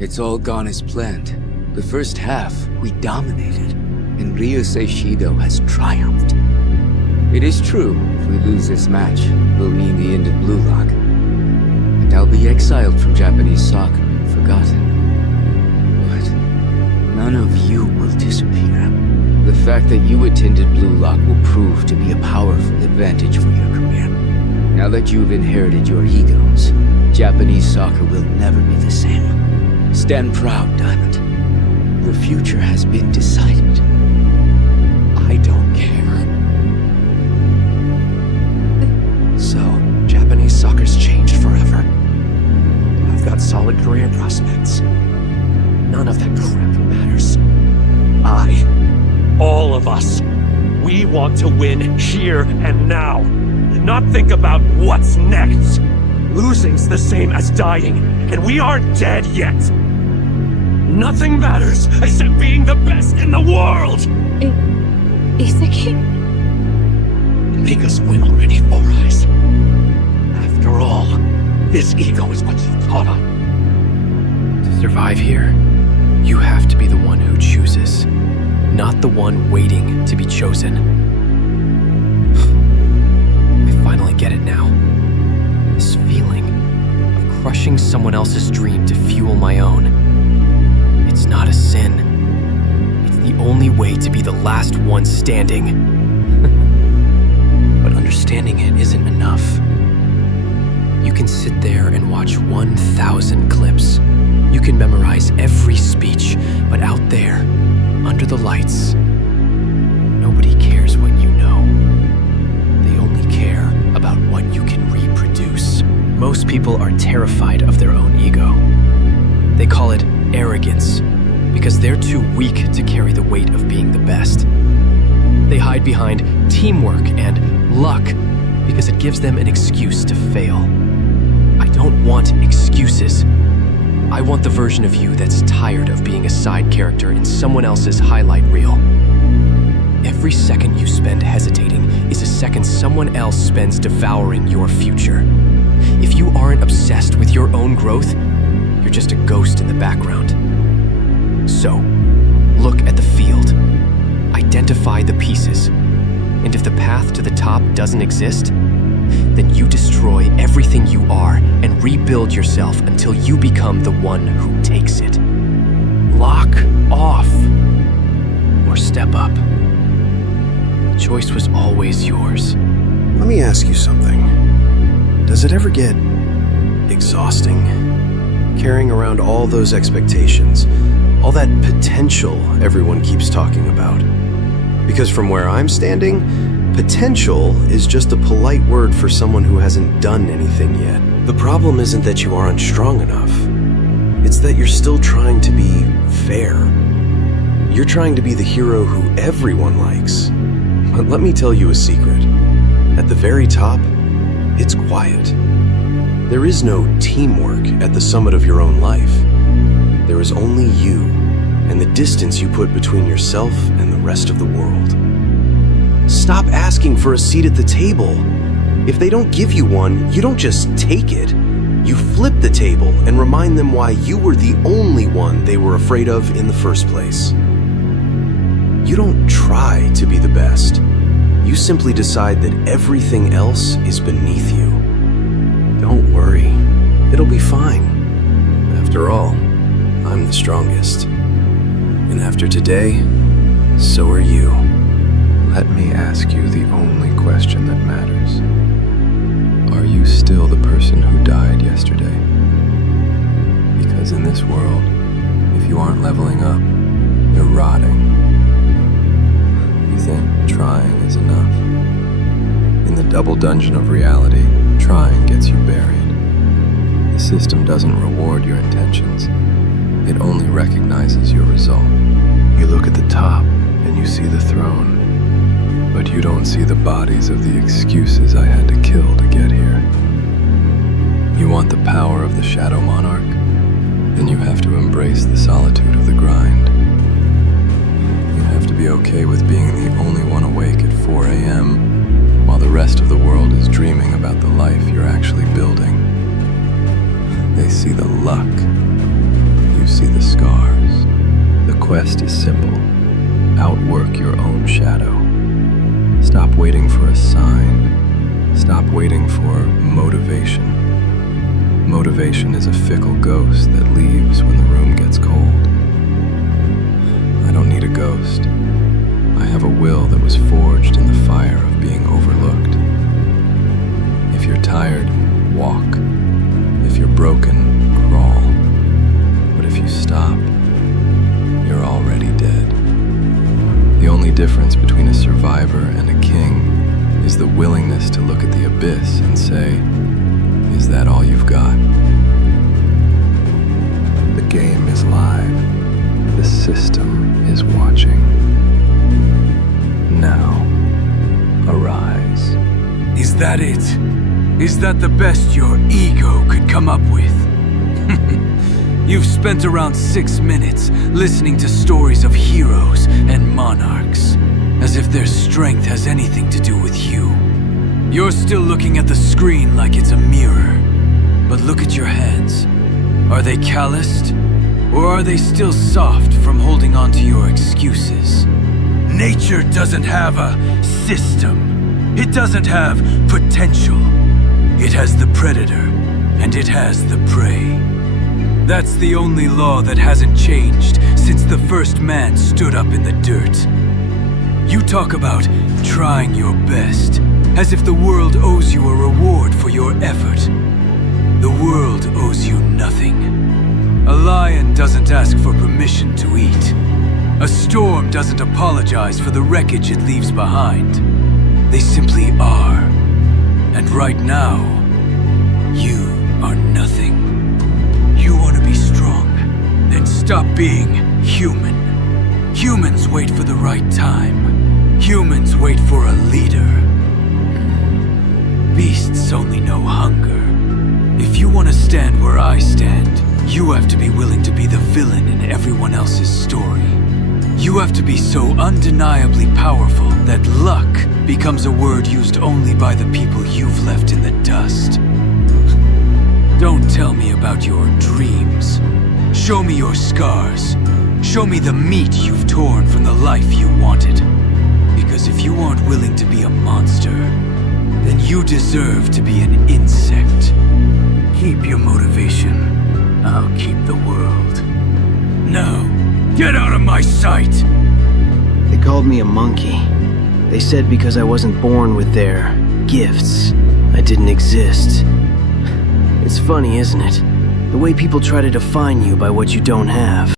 It's all gone as planned. The first half, we dominated, and Ryusei Shido has triumphed. It is true, if we lose this match, it will mean the end of Blue Lock. And I'll be exiled from Japanese soccer and forgotten. But none of you will disappear. The fact that you attended Blue Lock will prove to be a powerful advantage for your career. Now that you've inherited your egos, Japanese soccer will never be the same. Stand proud, Diamond. The future has been decided. I don't care. So, Japanese soccer's changed forever. I've got solid career prospects. None of that crap matters. All of us, we want to win here and now. Not think about what's next. Losing's the same as dying, and we aren't dead yet. Nothing matters except being the best in the world! Iseki? Make us win already, Four Eyes. After all, this ego is what you taught on. To survive here, you have to be the one who chooses, not the one waiting to be chosen. I finally get it now. This feeling of crushing someone else's dream to fuel my own. It's not a sin. It's the only way to be the last one standing. But understanding it isn't enough. You can sit there and watch 1,000 clips. You can memorize every speech, but out there, under the lights, nobody cares what you know. They only care about what you can reproduce. Most people are terrified of their own ego. They call it arrogance, because they're too weak to carry the weight of being the best. They hide behind teamwork and luck, because it gives them an excuse to fail. I don't want excuses. I want the version of you that's tired of being a side character in someone else's highlight reel. Every second you spend hesitating is a second someone else spends devouring your future. If you aren't obsessed with your own growth, you're just a ghost in the background. So, look at the field. Identify the pieces. And if the path to the top doesn't exist, then you destroy everything you are and rebuild yourself until you become the one who takes it. Lock off or step up. The choice was always yours. Let me ask you something. Does it ever get exhausting? Carrying around all those expectations, all that potential everyone keeps talking about? Because from where I'm standing, potential is just a polite word for someone who hasn't done anything yet. The problem isn't that you aren't strong enough. It's that you're still trying to be fair. You're trying to be the hero who everyone likes. But let me tell you a secret. At the very top, it's quiet. There is no teamwork at the summit of your own life. There is only you and the distance you put between yourself and the rest of the world. Stop asking for a seat at the table. If they don't give you one, you don't just take it. You flip the table and remind them why you were the only one they were afraid of in the first place. You don't try to be the best. You simply decide that everything else is beneath you. Don't worry, it'll be fine. After all, I'm the strongest. And after today, so are you. Let me ask you the only question that matters. Are you still the person who died yesterday? Because in this world, if you aren't leveling up, you're rotting. You think trying is enough. In the double dungeon of reality, trying gets you buried. The system doesn't reward your intentions. It only recognizes your result. You look at the top and you see the throne. But you don't see the bodies of the excuses I had to kill to get here. You want the power of the Shadow Monarch? Then you have to embrace the solitude of the grind. You have to be okay with being the only one awake at 4 a.m. while the rest of the world is dreaming about the life you're actually building. They see the luck. You quest is simple. Outwork your own shadow. Stop waiting for a sign. Stop waiting for motivation. Motivation is a fickle ghost that leaves when the room gets cold. I don't need a ghost. I have a will that was forged in the fire of being overlooked. If you're tired, walk. If you're broken, crawl. But if you stop, you're already dead. The only difference between a survivor and a king is the willingness to look at the abyss and say, "Is that all you've got?" The game is live. The system is watching. Now, arise. Is that it? Is that the best your ego could come up with? You've spent around 6 minutes listening to stories of heroes and monarchs, as if their strength has anything to do with you. You're still looking at the screen like it's a mirror. But look at your hands. Are they calloused? Or are they still soft from holding on to your excuses? Nature doesn't have a system. It doesn't have potential. It has the predator, and it has the prey. That's the only law that hasn't changed since the first man stood up in the dirt. You talk about trying your best, as if the world owes you a reward for your effort. The world owes you nothing. A lion doesn't ask for permission to eat. A storm doesn't apologize for the wreckage it leaves behind. They simply are. And right now, you are nothing. You want to be strong, then stop being human. Humans wait for the right time. Humans wait for a leader. Beasts only know hunger. If you want to stand where I stand, you have to be willing to be the villain in everyone else's story. You have to be so undeniably powerful that luck becomes a word used only by the people you've left in the dust. Don't tell me about your dreams. Show me your scars. Show me the meat you've torn from the life you wanted. Because if you aren't willing to be a monster, then you deserve to be an insect. Keep your motivation. I'll keep the world. No, get out of my sight! They called me a monkey. They said because I wasn't born with their gifts, I didn't exist. It's funny, isn't it? The way people try to define you by what you don't have.